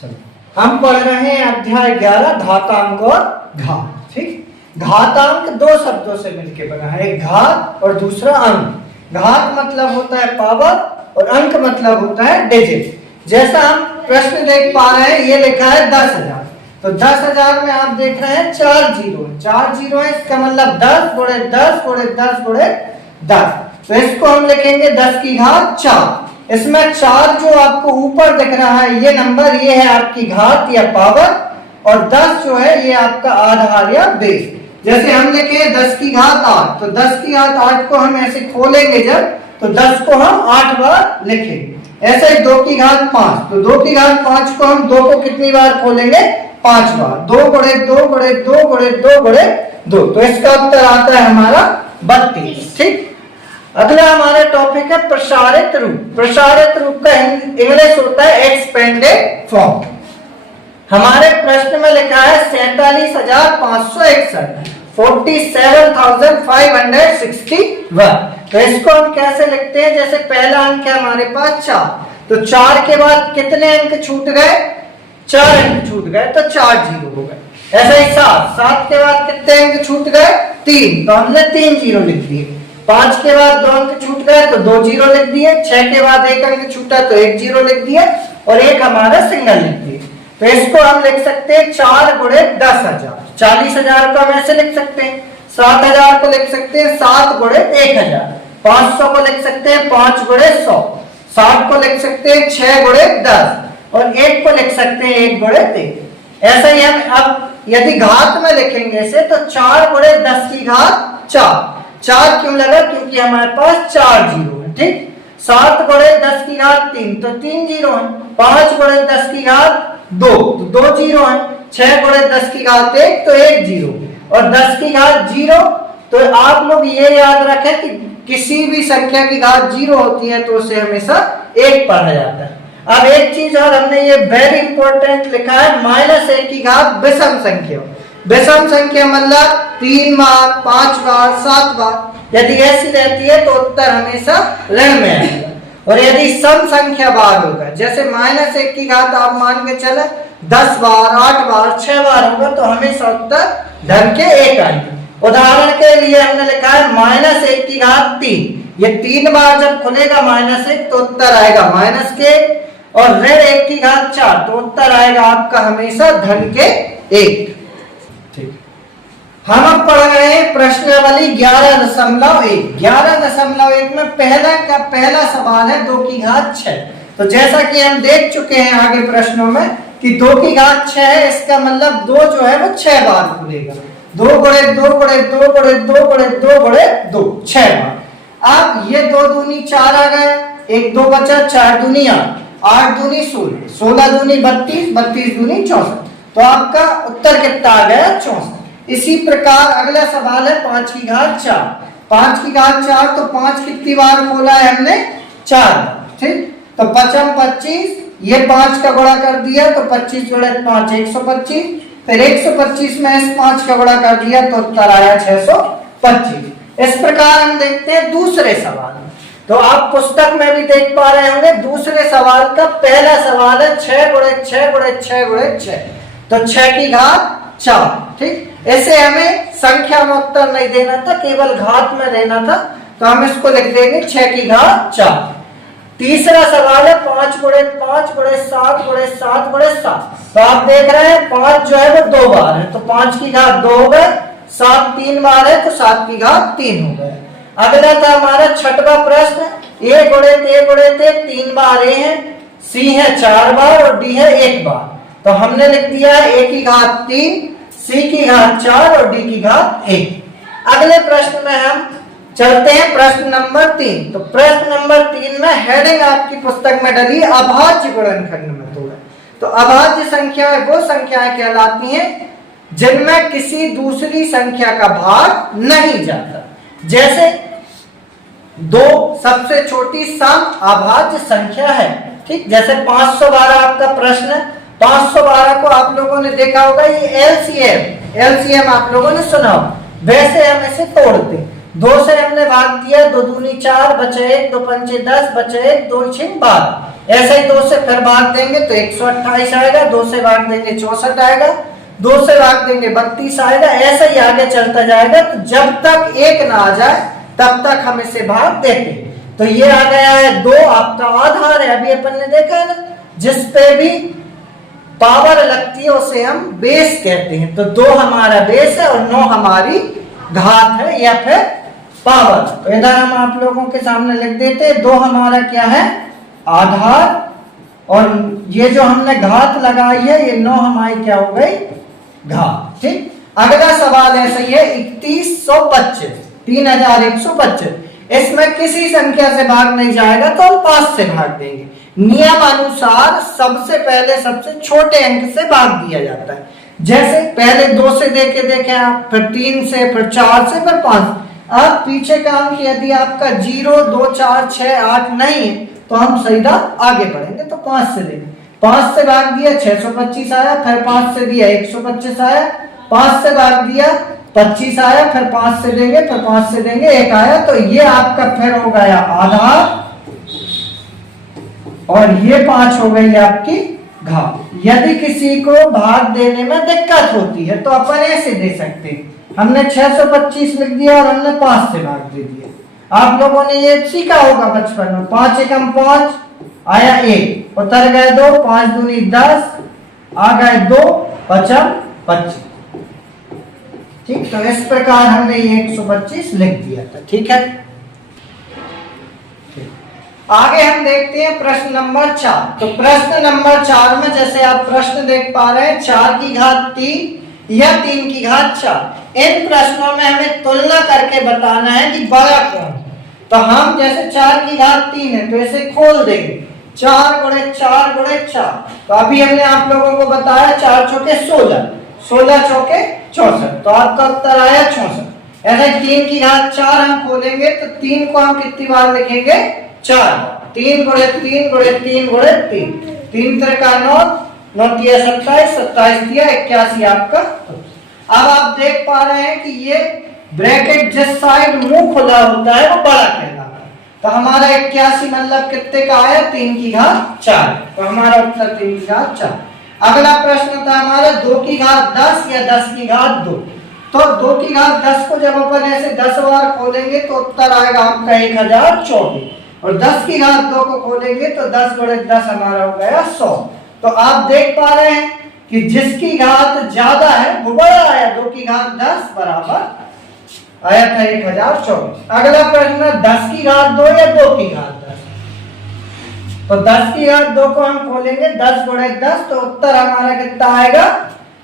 चलो हम पढ़ रहे हैं अध्याय 11 घातांक और घात। ठीक, घातांक दो शब्दों से मिलकर बना है, एक घात और दूसरा अंक। घात मतलब होता है पावर और अंक मतलब होता है डिजिट। जैसा हम प्रश्न देख पा रहे हैं, ये लिखा है 10,000, तो 10,000 में आप देख रहे हैं 4 जीरो है, 4 जीरो है, इसका मतलब 10 गुणे 10 गुणे 10 गुणे 10। तो इसको हम लिखेंगे 10 की घात 4। इसमें 4 जो आपको ऊपर दिख रहा है ये नंबर, ये है आपकी घात या पावर, और 10 जो है ये आपका आधार या बेस। जैसे हम लिखे 10 की घात 8, तो 10 की घात 8 को हम ऐसे खोलेंगे जब, तो 10 को हम 8 बार लिखेंगे। ऐसे 2 की घात 5, तो 2 की घात 5 को हम 2 को कितनी बार खोलेंगे? 5 बार। 2 गुणे 2 गुणे 2 गुणे 2 गुणे 2, तो इसका उत्तर आता है हमारा 32। ठीक, अगला हमारा टॉपिक है प्रसारित रूप। प्रसारित रूप का इंग्लिश होता है एक्सपेंडेड फॉर्म। हमारे प्रश्न में लिखा है 47,561, 47,561। तो इसको हम कैसे लिखते हैं? जैसे पहला अंक है हमारे पास 4, तो 4 के बाद कितने अंक छूट गए? 4 अंक छूट गए, तो 4 जीरो हो गए। ऐसा ही 7 के बाद कितने अंक छूट गए? 3, तो हमने 3 जीरो लिख दिए। 5 के बाद 2 अंक छूट गए, तो 2 जीरो लिख दिए। 6 के बाद 1 अंक छूटा, तो 1 जीरो लिख दिए, और 1 हमारा सिंगल लिख दिए। तो इसको हम लिख सकते हैं 4 गुणे 10,000। 40,000 को हम ऐसे लिख सकते हैं। 7,000 को लिख सकते हैं 7 गुणे 1,000। 500 को लिख सकते हैं 5 गुणे 100। 60 को लिख सकते हैं 6 गुणे 10, और 1 को लिख सकते हैं 1 गुणे 3। ऐसा ही हम अब यदि घात में लिखेंगे इसे, तो 4 गुणे 10 की घात 4। 4 क्यों लगा? क्योंकि हमारे पास 4 जीरो है। ठीक, 7 गुणे 10 की घात 3, तो 3 जीरो है। 5 गुणे 10 की घात 2, तो 2 जीरो है। 6 गुणे 10 की घात 1, तो 1 जीरो, और 10 की घात 0। तो आप लोग ये याद रखें कि किसी भी संख्या की घात 0 होती है तो उसे हमेशा 1 पढ़ा जाता है। अब एक चीज और हमने ये वेरी इंपॉर्टेंट लिखा है, -1 की घात विषम संख्या। विषम संख्या मतलब 3 बार, 5 बार, 7 बार। यदि ऐसी रहती है तो उत्तर हमेशा ऋण में आएगा। और यदि सम संख्या बार होगा, जैसे -1 की घात आप मान के चले 10 बार, 8 बार, 6 बार होगा, तो हमेशा उत्तर धन के 1 आएगा। उदाहरण के लिए हमने लिखा है -1 की घात 3। ये 3 बार जब खुलेगा -1, तो उत्तर आएगा -के, और ऋण 1 की घात 4, तो उत्तर आएगा आपका हमेशा धन के 1। ठीक, हम अब पढ़ रहे हैं प्रश्नावली 11.1। 11.1 में पहला सवाल है 2 की घात 6। तो जैसा कि हम देख चुके हैं आगे प्रश्नों में कि 2 की घात 6 है, इसका मतलब 2 जो है वो 6 बार खुलेगा। 2 गुणे 2 गुणे 2 गुणे 2 गुणे 2 गुणे 2, 6 बार। अब ये 2 दूनी 4 आ गए, 1 2 बचा, 4 दूनी 8, 8 दूनी 16, 16 दूनी 32, 32 दूनी 64। तो आपका उत्तर कितना आ गया? 64। इसी प्रकार अगला सवाल है 5 की घात 4। 5 की घात 4, तो 5 कितनी बार खोला है हमने? 4 बार। ठीक, तो 5 25, ये 5 का गुणा कर दिया, तो 25 गुणे 5 125, फिर 125 में इस 5 का गुणा कर दिया, तो उत्तर आया 625। इस प्रकार हम देखते हैं दूसरे सवाल। तो आप पुस्तक में भी देख पा रहे होंगे, दूसरे सवाल का पहला सवाल है 6 गुणे 6 गुणे 6 गुणे 6, तो 6 की घात 4। ठीक, ऐसे हमें संख्या में उत्तर नहीं देना था, केवल घात में देना था, तो हम इसको लिख देंगे 6 की घात 4। तीसरा सवाल है 5 गुणे 5 गुणे 7 गुणे 7 गुणे 7। तो आप देख रहे हैं 5 जो है वो 2 बार है, तो 5 की घात 2 हो गए। 7 3 बार है, तो 7 की घात 3 हो गए। अगला था हमारा 6वां प्रश्न, a गुणे थे 3 बार a है, c है 4 बार, और d है 1 बार। तो हमने लिख दिया है a की घात 3, c की घात 4, और d की घात 1। अगले प्रश्न में हम चलते हैं प्रश्न नंबर 3। तो प्रश्न नंबर 3 में हेडिंग आपकी पुस्तक में डली अभाज्य गुणनखंड में तोड़ें। तो अभाज्य संख्याएं वो संख्याएं कहलाती हैं जिनमें किसी दूसरी संख्या का भाग नहीं जाता। जैसे 2 सबसे छोटी सम अभाज्य संख्या है। ठीक, जैसे 512 आपका प्रश्न है, 512 को आप लोगों ने देखा होगा, ये एलसीएम आप लोगों ने सुना हो। वैसे हम इसे तोड़ते, 2 से हमने भाग दिया, 2 दूनी 4 बचे 1, 2 पंचे 10 बचे 1, 2 छिंग 12। ऐसे ही 2 से फिर भाग देंगे तो 128 आएगा, 2 से भाग देंगे 64 आएगा, 2 से भाग देंगे 32 आएगा। ऐसे ही आगे चलता जाएगा, तो जब तक 1 ना आ जाए तब तक हम इसे भाग देते हैं। तो ये आ गया है 2 आपका आधार है। अभी अपन ने देखा है ना, जिस पे भी पावर लगती है उसे हम बेस कहते हैं। तो 2 हमारा बेस है और 9 हमारी घात है या फिर पावर। तो इधर हम आप लोगों के सामने लिख देते हैं, 2 हमारा क्या है, आधार, और ये जो हमने घात लगाई है ये 9 हमारी क्या हो गई, घात। ठीक, अगला सवाल ऐसा ही है 3125, 3125। इसमें किसी संख्या से भाग नहीं जाएगा तो हम 5 से भाग देंगे। नियम अनुसार सबसे पहले सबसे छोटे अंक से भाग दिया जाता है। जैसे पहले 2 से देखे आप, फिर 3 से, फिर 4 से, फिर 5। अब पीछे का अंक यदि आपका 0, 2, 4, 6, 8 नहीं है तो हम सीधा आगे बढ़ेंगे, तो 5 से लेंगे। 5 से भाग दिया 625 आया, फिर 5 से दिया 125 आया, 5 से भाग दिया 25 आया, फिर 5 से देंगे, फिर 5 से देंगे 1 आया। तो ये आपका फिर हो गया आधार और ये 5 हो गई आपकी घात। यदि किसी को भाग देने में दिक्कत होती है तो अपन ऐसे दे सकते हैं, हमने 625 लिख दिया और हमने 5 से भाग दे दिया। आप लोगों ने ये सीखा होगा बचपन में, 5 एकम 5 आया 1, उतर गए 2, 5 दूनी 10, आ गए 2, पचम 25। ठीक, तो इस प्रकार हमने ये 125 लिख दिया था। ठीक है, आगे हम देखते हैं प्रश्न नंबर 4। तो प्रश्न नंबर 4 में जैसे आप प्रश्न देख पा रहे हैं, 4 की घात 3 या 3 की घात 4। इन प्रश्नों में हमें तुलना करके बताना है कि बड़ा कौन है। तो हम जैसे 4 की घात 3 है तो इसे खोल देंगे, 4 गुणे 4 गुणे 4। तो अभी हमने आप लोगों को बताया 4 चौके 16, 16 चौके 64, तो आपका उत्तर आया 64। ऐसे 3 की घात 4 हम खोलेंगे तो 3 को हम कितनी बार लिखेंगे, 4। 3 गुणे 3 गुणे 3 गुणे 3, 3 त्रिका 9, 9 तिया 27, 27 तिया 81 आपका। अब आप देख पा रहे हैं कि ये ब्रैकेट जिस साइड मुंह खुला होता है वो बड़ा कहलाता है। तो हमारा 81 मतलब कितने का आया, 3 की घात 4। तो हमारा उत्तर 3 की घात 4। अगला प्रश्न था हमारा 2 की घात 10 या 10 की घात 2। तो 2 की घात 10 को जब अपन ऐसे 10 बार खोलेंगे तो उत्तर आएगा आपका 1024, और 10 की घात 2 को खोलेंगे तो 10 गुणे 10 हमारा हो गया 100। तो आप देख पा रहे हैं कि जिसकी घात ज्यादा है वो बड़ा आया, 2 की घात 10 बराबर आया था 1024। अगला प्रश्न 10 की घात 2 या 2 की घात 10। तो 10 की घात 2 को हम खोलेंगे 10 गुणे 10, तो उत्तर हमारा कितना आएगा,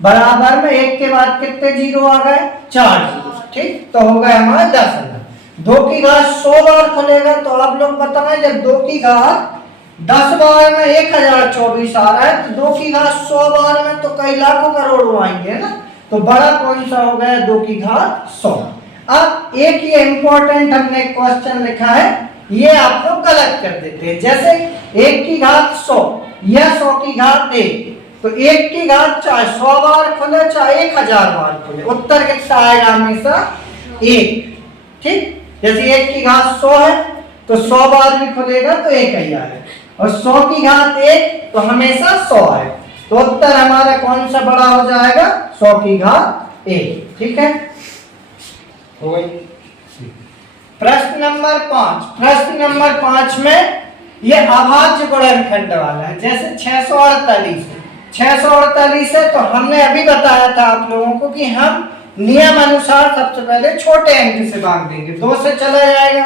बराबर में 1 के बाद कितने जीरो आ गए, 4 जीरो। ठीक, तो हो गए हमारा 10,000। 2 की घात 100 बार खुलेगा तो आप लोग बताएं, जब 2 की घात 10 बार में 1024 आ रहा है तो 2 की घात 100 बार में तो कई लाखों करोड़ों आएंगे ना। तो बड़ा कौन सा हो गया, 2 की घात 100। अब एक ये इंपॉर्टेंट हमने क्वेश्चन लिखा है, ये आप लोग गलत कर देते हैं। जैसे 1 की घात 100 या 100 की घात 1, तो 1 की घात चाहे 100 बार खुले चाहे 1000 बार खुले, उत्तर कितना आएगा, हमेशा 1। ठीक, जैसे 1 की घात 100 है तो 100 बार भी खुलेगा तो 1 ही आएगा, और 100 की घात 1 तो हमेशा 100 आएगा। तो उत्तर हमारा कौन सा बड़ा हो जाएगा, 100 की घात 1। ठीक है, हो गई। प्रश्न नंबर 5। प्रश्न नंबर 5 में ये अभाज्य गुणनखंड वाला है। जैसे 648 है तो हमने अभी बताया था आप लोगों को कि हम नियम अनुसार सबसे पहले छोटे अंक से भाग देंगे। 2 से चला जाएगा,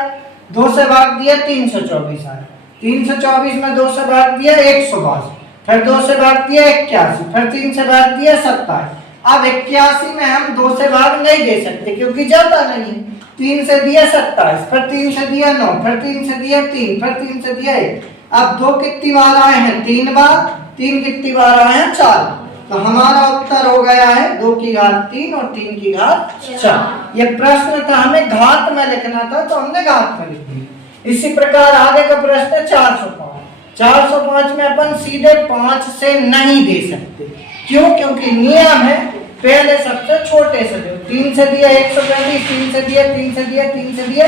2 से भाग दिया 324 आया, 324 में 2 से भाग दिया 182, फिर 2 से भाग दिया 81, फिर 3 से भाग दिया 27। अब 81 में हम 2 से भाग नहीं दे सकते क्योंकि जाता नहीं है। 3 से दिया 27, फिर 3 से दिया 9, फिर 3 से दिया 3, फिर 3 से दिया 1। अब 2 कितनी बार आए हैं, 3 बार, 3 कितनी बार आए हैं, 4। तो हमारा उत्तर हो गया है 2 की घात 3 और 3 की घात 4। ये प्रश्न था, हमें घात में लिखना था तो हमने घात में लिख दिया। इसी प्रकार आगे का प्रश्न 405। 405 में अपन सीधे 5 से नहीं दे सकते, क्यों, क्योंकि नियम है पहले सबसे छोटे से जो 3 से दिया 135, 3 से दिया 3 से दिया 3 से दिया,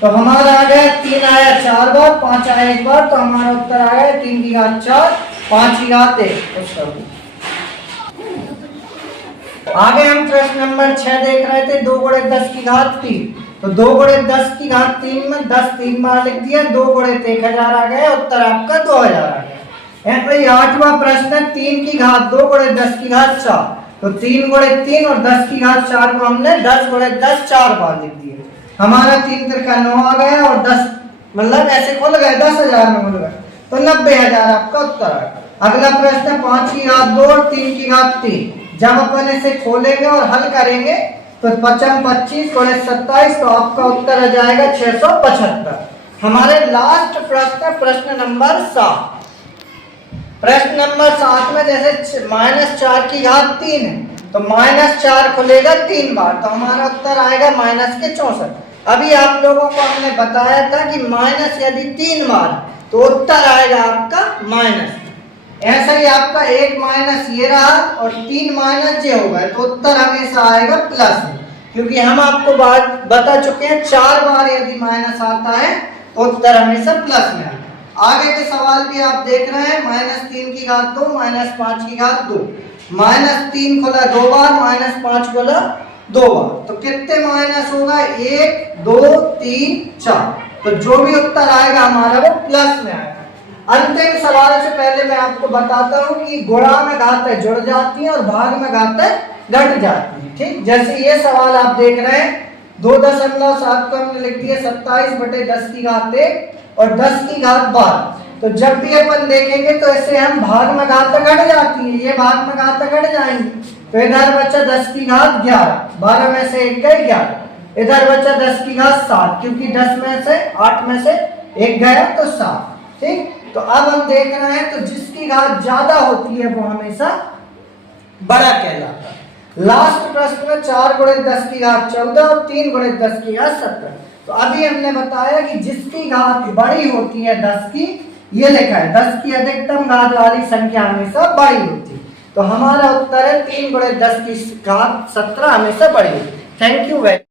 तो हमारा आ गया 3 आया 4 बार, 5 आया 1 बार, तो हमारा उत्तर आ गया 3 की घात 4, 5 की घात 1। आगे हम प्रश्न नंबर 6 देख रहे थे, 2 गुणे 10 की घात 3। तो 2 गुणे 10 की घात 3 में 10 3 बार लिख दिया, 2 गुणे 1000 आ गया, उत्तर आपका 2000 आ गया। यहाँ पे 8वां प्रश्न 3 की घात 2 गुणे 10 की घात 4। तो 3 गुणे 3 और 10 की घात 4 को हमने 10 गुणे 10 4 बार लिख दिया, हमारा 3 तिरका 9 आ गया, और 10 मतलब ऐसे खुल गए 10,000 में खुल गए, तो 90,000 आपका उत्तर आ गया। अगला प्रश्न 5 की घात 2 और 3 की घात 3। जब अपन इसे खोलेंगे और हल करेंगे तो 5 25 गुणे 27, तो आपका उत्तर आ जाएगा 675। हमारे लास्ट प्रश्न प्रश्न नंबर 7। प्रश्न नंबर 7 में जैसे -4 की घात 3 है, तो -4 खुलेगा 3 बार, तो हमारा उत्तर आएगा -64। अभी आप लोगों को हमने बताया था कि माइनस यदि 3 बार तो उत्तर आएगा आपका माइनस। ऐसा ही आपका 1 माइनस ये रहा और 3 माइनस ये होगा, तो उत्तर हमेशा आएगा प्लस, क्योंकि हम आपको बात बता चुके हैं 4 बार यदि माइनस आता है तो उत्तर हमेशा प्लस में आता है। आगे के सवाल भी आप देख रहे हैं, -3 की घात 2, -5 की घात 2, -3 खुला 2 बार, -5 खुला 2 बार, तो कितने माइनस होगा? 1 2 3 4, तो जो भी उत्तर आएगा हमारा वो प्लस में आएगा। अंतिम सवाल से पहले मैं आपको बताता हूं कि गुणा में घातें जुड़ जाती हैं और भाग में घातें घट जाती हैं। ठीक, जैसे ये सवाल आप देख रहे हैं, 2.7 को हमने लिख दिया 27/10 की घात 1 और 10 की घात 12। तो जब भी अपन देखेंगे तो इसे हम भाग में घातें घट जाती हैं, ये भाग में घातें घट जाएंगी, तो इधर बचा 10 की घात 11, 12 में से 1 गए 11, इधर बचा 10 की घात 7, क्योंकि 10 में से 8 में से 1 गया तो 7। ठीक, तो अब हम देख रहे हैं, तो जिसकी घात ज्यादा होती है वो हमेशा बड़ा कहलाता है। लास्ट प्रश्न में 4 गुणे 10 की घात 14 और 3 गुणे 10 की घात 17। तो अभी हमने बताया कि जिसकी घात बड़ी होती है 10 की, ये लिखा है 10 की अधिकतम घात वाली संख्या हमेशा बड़ी होती है, तो हमारा उत्तर है 3 गुणे 10 की घात 17 हमेशा बड़ी होती है। Thank you very